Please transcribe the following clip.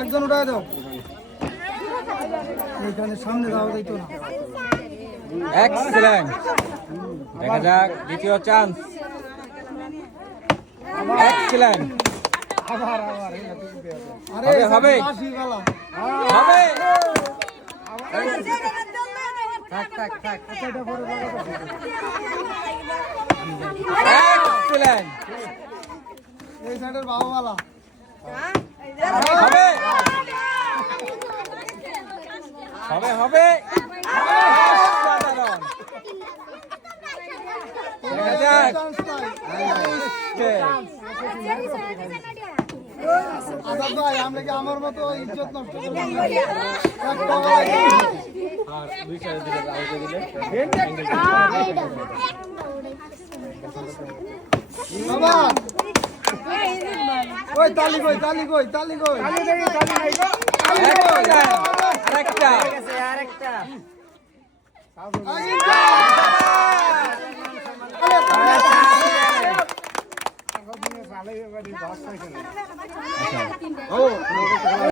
একজন উঠে দাও এইখানে সামনে যাওয়া যাইতো না। এক্সেলেন্ট, দেখা যাক দ্বিতীয় চান্স। এক্সেলেন্ট, হবে হবে হবে। এক্সেলেন্ট, এই সাইডের বাবাওয়ালা হবে হবে হবে। অসাধারণ, দেখা যাক। আজাদ ভাই আমরা কি আমার মতো ইজ্জত নষ্ট করলাম? বাবা ওই তালি কই তালি কই তালি কই আরেকটা ও